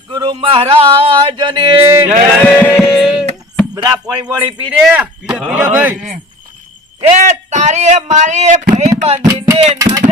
સદગુરુ મહારાજની જય. બધા પાણી પી રે. પીજો ભાઈ. એ તારી મારી ભાઈ બંધીને નજર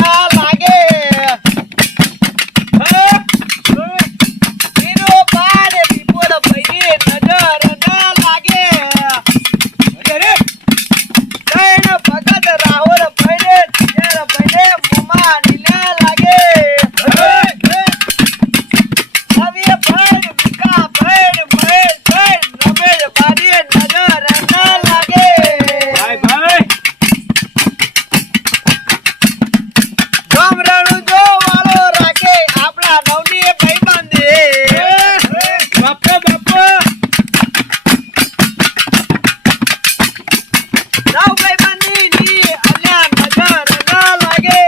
ના લાગે. હીરો બાર વિપુલ ભાઈ નજર ના લાગે. જૈન ભગત રાહુલ ભાઈ જર ભાઈ મોમા નીલા લાગે. રવિ ભાઈ વિકા ભાઈ મહેશ ભાઈ રમેશ ભાઈ નજર ના લાગે. ભાઈ ગમરણું જો વાળો રાખે આપણા નવની ભાઈ બાંધે. બાપા બાપા નવ ભાઈ બાંધી ની અલ્યા નજર ના લાગે.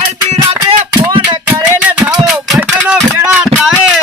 અડધી રાતે ફોન કરેલ નવ ભાઈબંધો ભેળા થાય.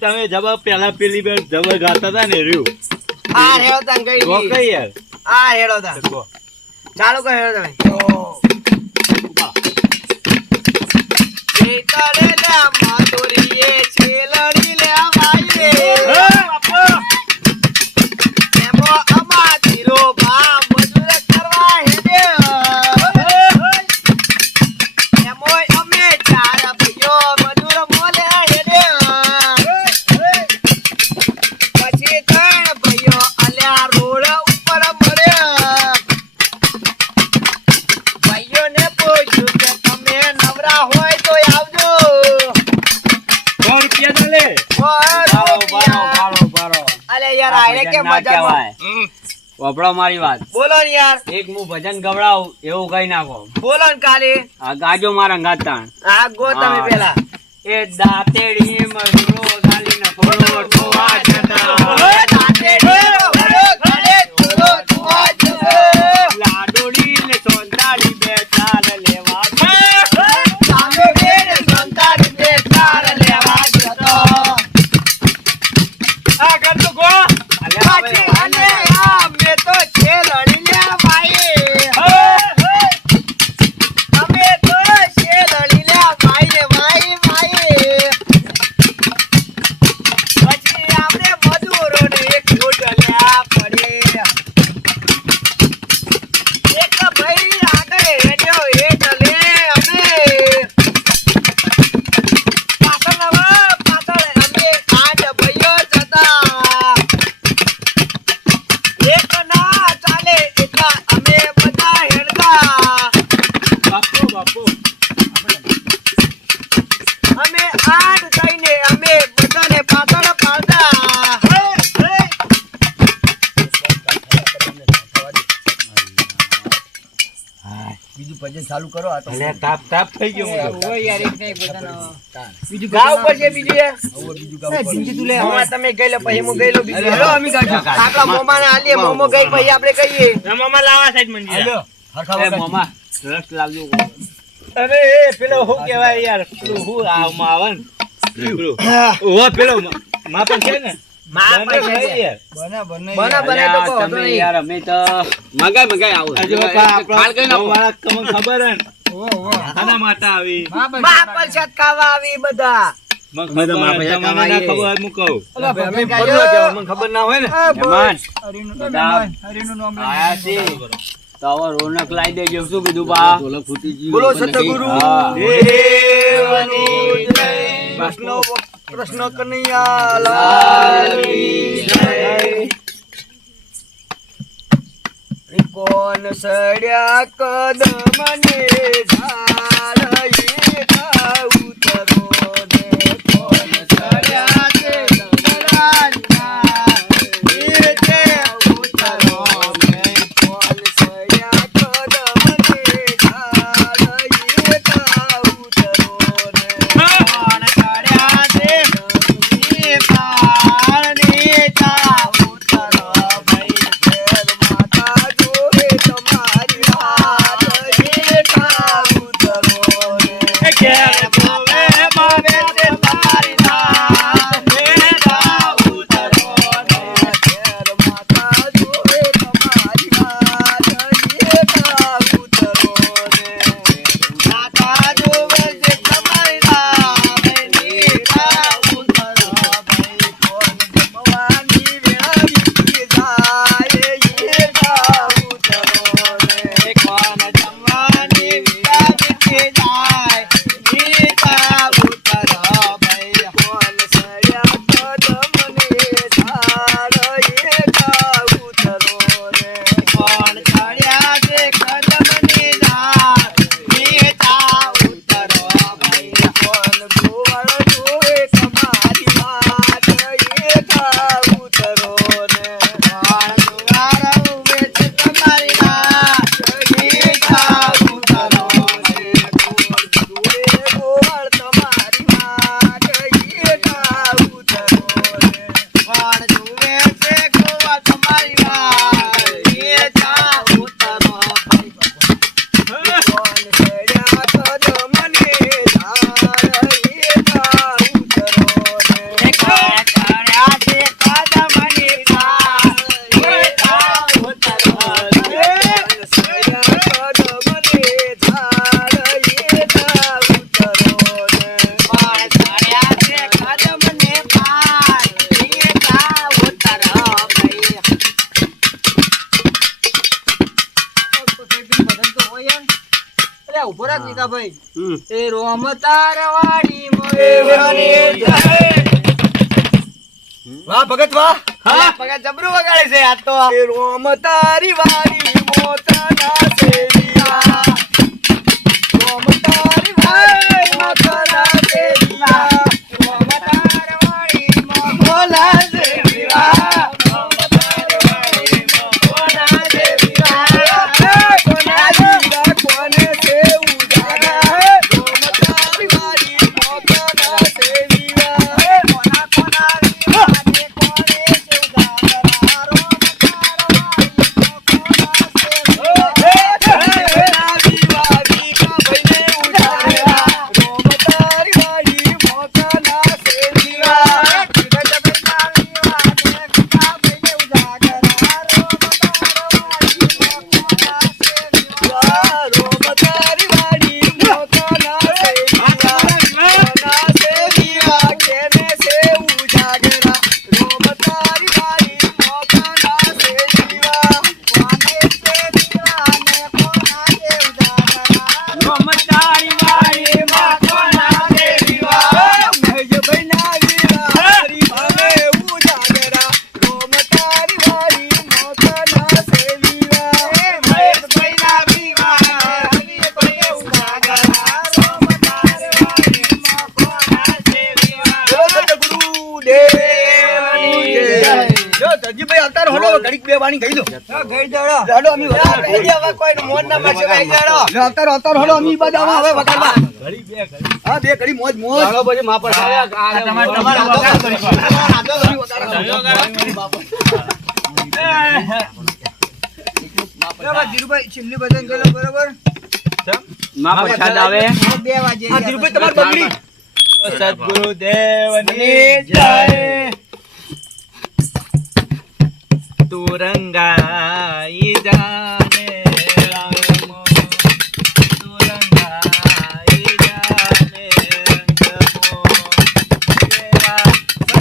તમે જવાબ પેલા પેલી બે જબર ગાતા હતા ને રહ્યું. ચાલો કહો તમે. મારી વાત બોલો ને યાર. એક હું ભજન ગવડાવું એવું કઈ નાખો. બોલો ને કાલે. આ ગાજો મારા ગાતાણ. આ ગો તમે પેલા. એ દાતેડી મરરો ગાલી ન ફોડો ટોવા જતા. દાતેડી મરરો ગાલી ટોવા જતા. લાડોડી ને સોંતાડી બે ચાલ લેવા. લાડોડી ને સોંતાડી બે ચાલ લેવા જતો. આ ગંદુ ગો. અલે આ મે ચાલુ કરો આ તો અલ્યા તાપ તાપ થઈ ગયો મને. ઓય યાર એક ને એક બધાનો બીજું ગાવ પર છે બીજું યાર હવે જિંદગી તું લે મોમા તમે ગઈ લો પછી હું ગઈ લો બીજું હેલો અમે ગાજો આપણા મોમાને આલીએ મોમો ગઈ પછી આપણે કહીએ મામા લાવા સાઈડ મંજી હેલો હરખા એ વગર. મામા રસ લાવજો. અરે એ પેલો હું કહેવાય યાર પેલું હું આવમાં આવે ને પેલું. ઓહો પેલો માં પણ છે ને માં પણ છે. ભાઈ યાર. બના બને તો કહો તો તમે નહીં. યાર અમે તો મગાઈ આવો હજુ ખાલ કઈ નાખો. વાળા તમને ખબર હે ને આના માતા આવી માં પર છટકાવા આવી બધા મને અમે તો ખબર માપે તમને ના આવીએ. ખબર હોય હું કહું. અમે ફરવા ગયા અમને ખબર ના હોય ને મહેમાન હરીનું નામ આયા છે તો હવે રોનક લાવી દેજો શું કીધું બા ઢોલક ફૂટી ગયું. બોલો બંધ સતગુરુ હા. દેવની જય કૃષ્ણ કનૈયા લાલ કી જય કોણ સડ્યા કદમને ઝાડ એ ઉતરો ને કોણ સડ્યા છે કદમના એ તે ઉતરો ને કોણ સડ્યા કદમને ઝાડ એ ઉતરો ને કોણ સડ્યા છે એ પાણી તા ઉતરો ભાઈ ખેલ માતા જોવે તમારી વાત એ તા ઉતરો ને ખેલ જોવે માવે તે તમારી વાત એ તા ઉતરો ને ખેલ માતા જોવે તમારી વાત એ તા ઉતરો ને માતા જોવે છે તમારી વાત એની તા ઉતરો ભાઈ કોણ જમવાની વેળા વીતી જાય એ તા ઉતરો ને કોણ જમવાની વેળા વીતી જાય એ તા ઉતરો ભાઈ કોણ સડ્યા કદમને ઝાડ એ તા ઉતરો ને કોણ સડ્યા છે કદમને ઝાડ એ તા ઉતરો ભાઈ કોણ ગોવાળ જોવે તમારી વાત એ તા ઉતરો ને કોણ ગોવાળ જોવે છે તમારી વાત એ તા ઉતરો ને કોણ જોવે ગોવાળ તમારી વાત એ તા ઉતરો ને કોણ જોવે છે ગોવાળ તમારી વાત એ તા ઉતરો ભાઈ કોણ સડ્યા કદમને ઝાડ એ તા ઉતરો ને કોણ સડ્યા છે કદમને ઝાડ એ તા ઉતરો ને સડ્યા કદમને ઝાડ એ તા ઉતરો ને કોણ સડ્યા છે કદમને ઝાડ એ તા ઉતરો ભાઈ અરે ઉભો રાખ નીતાભાઈ એ રોમ તારવાડી મોરવાની જય વાહ ભગત વાહ હા ભગત જબરું વગાડે છે આ તો એ રોમ તારી વાડી મોતના સેવિયા રોમ તારી વાડી મોતના સેવિયા રોમ તારી વાડી મોતના સેવિયા રોમ તારી વાડી મોતના સેવિયા કોના જીવા કોને છે ઉજાગરા રોમ તારી વાડી મોતના સેવિયા કોના કોના જીવા કોને છે ઉજાગરા રોમ તારી વાડી દેવ ધનજીભાઈ અવતાર હોડો ઘડીક બે વાણી ગઈ લો હા, ગઈ દોડો. હેડો અમે હવે કોઈ મોન ના મારશે ભાઈ હેડો અવતાર હોડો અમે બાદ આવા હવે વગાડવા હા બે ઘડી મોજ મોજ ચાલો પછી માપર તમારે બરાબર, ધીરુભાઈ છેલ્લી ભજન કરો બરોબર. માપર છાડ આવે 2 વાગે આ ધીરુભાઈ તમાર બંગડી સદગુરુદેવની જય તું રંગાઈ જાને રંગમો તું રંગાઈ જાને રંગમો તેરા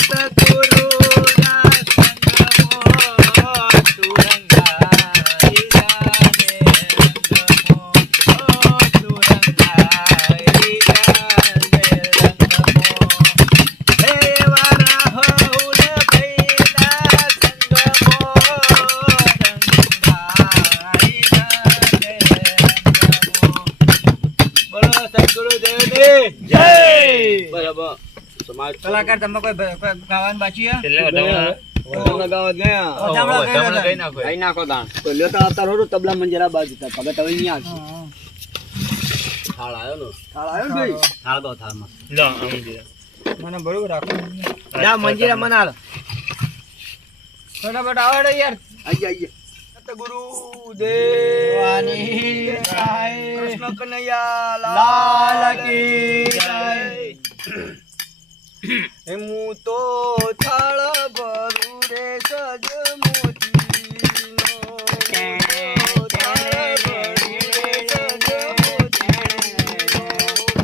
સતગુરુના સંગમો તું રંગાઈ જાને રંગમો તું રંગાઈ જાને બરાબર સમાજ કલાકાર તમે કોઈ ગાવાનું બાકી હે? ગાવા ગયા તો ચામડા કઈ નતા. કઈ નાખો તાણ તો લેતા અવતાર હોડો તબલા મંજરા બાજુ તા ભગત હવે અહીંયા આવશે થાળ આવ્યો ને થાળ આવ્યો ને ભાઈ થાળ દો થાળમાં મને બરોબર રાખો. જા મંજીરા મનાલ ફટાફટ આવડે યાર. આઈએ સતગુરુ દેવાની જય કૃષ્ણ કનૈયા લાલ કી જય હું તો થાળ ભરું રે સજ મોતીનો થાળ ભરું રે સજ મોતીનો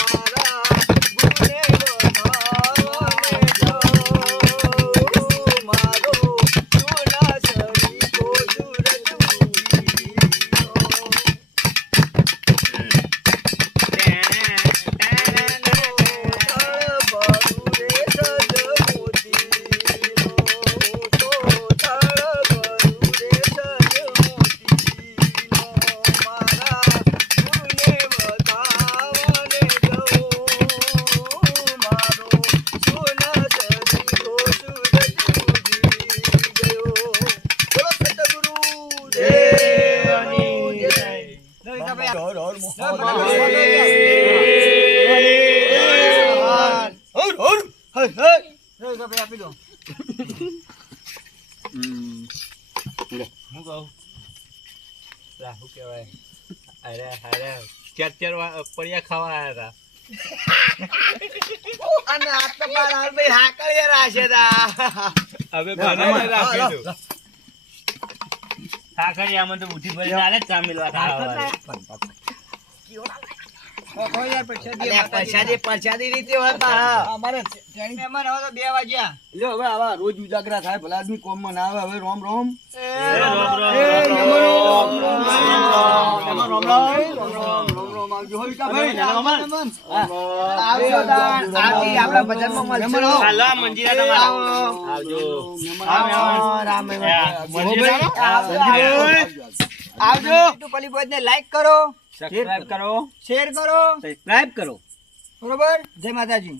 મારા ગુને વધાવને જાઉં મારો ચૂલા સરી ગોજુર આપી દો. હું કહું શું કહેવાય અરે અરે ચાર પડિયા ખાવા આવ્યા અને આ તો બાર હાલ ભાઈ હાકળીએ રાશે તા હતા હવે બનાવીને રાખીશું ખાખરિયામાં તો ઉઠી ભરીને આલે જ ચા મિલવા ખાવા કોઈ યાર પ્રસાદી અલ્યા માતાજી. પ્રસાદી રીતે હોય પા અમારે ત્રણ મહેમાન આવે તો 2 વાગ્યા. લ્યો હવે આવા રોજ ઉજાગરા થાય ભલા આદમી કોમ માં ના આવે હવે રોમ રોમ આવજો. પલી બોયને લાઈક કરો, સબસ્ક્રાઇબ કરો શેર કરો, સબસ્ક્રાઇબ કરો બરોબર. જય માતાજી.